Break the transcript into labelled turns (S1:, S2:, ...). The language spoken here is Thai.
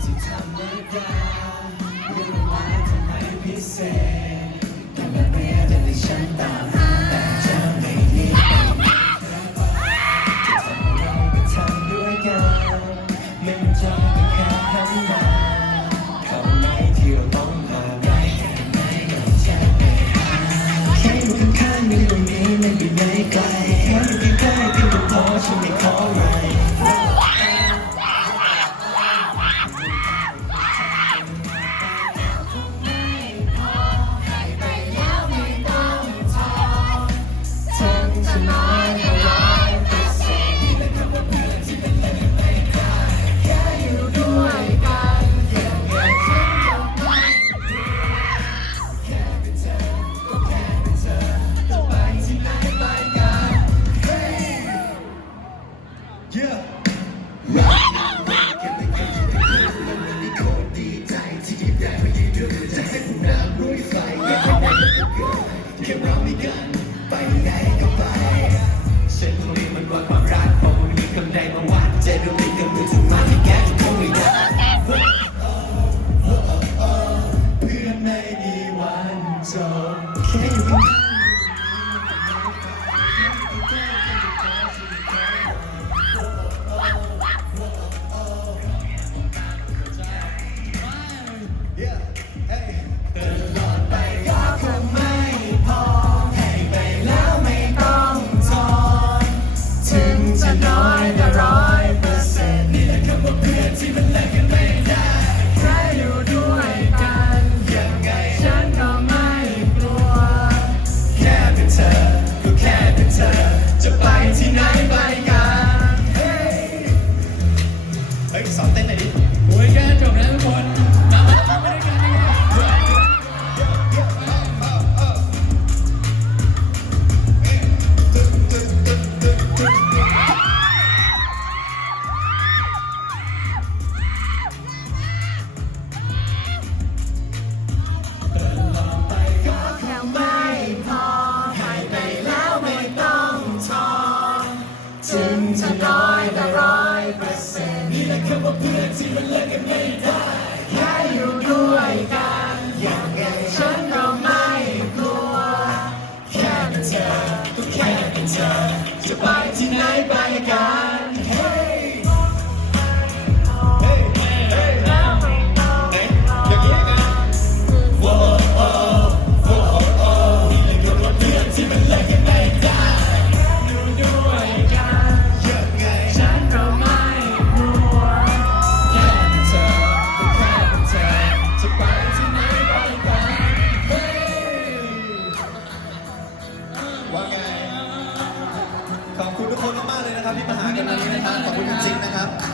S1: ที่ธรรมดาเรื่องมาทำให้พิเศษทำแบบนี้แต่ที่ฉันตามหาแต่เธอไม่มีจะทำอะไรก็ทำด้วยกันไม่จำเป็นแค่หันมาเข้าในที่เราต้องผ่านไปแค่ไหนก็แค่ไปหาแค่อยู่ข้างๆกันตรงนี้ไม่ไปไหนไกลแค่อยู่ใกล้ๆกันก็พอฉันไม่ เรามีกันไปไหนก็ไปฉันคงเรียกมันว่าความรักเพราะมันมีคำใดมาวัดใจดวงนี้กับมือถือมาที่แกจะคงไม่ได้เพื่อนในดีวันจบแค่อยู่กัน กับเพื่อนที่มันเลิกกันไม่ได้แค่อยู่ด้วยกัน ค
S2: รับที่มาหากันวันนี้นะครับ
S1: ขอบคุณจริงๆนะครับ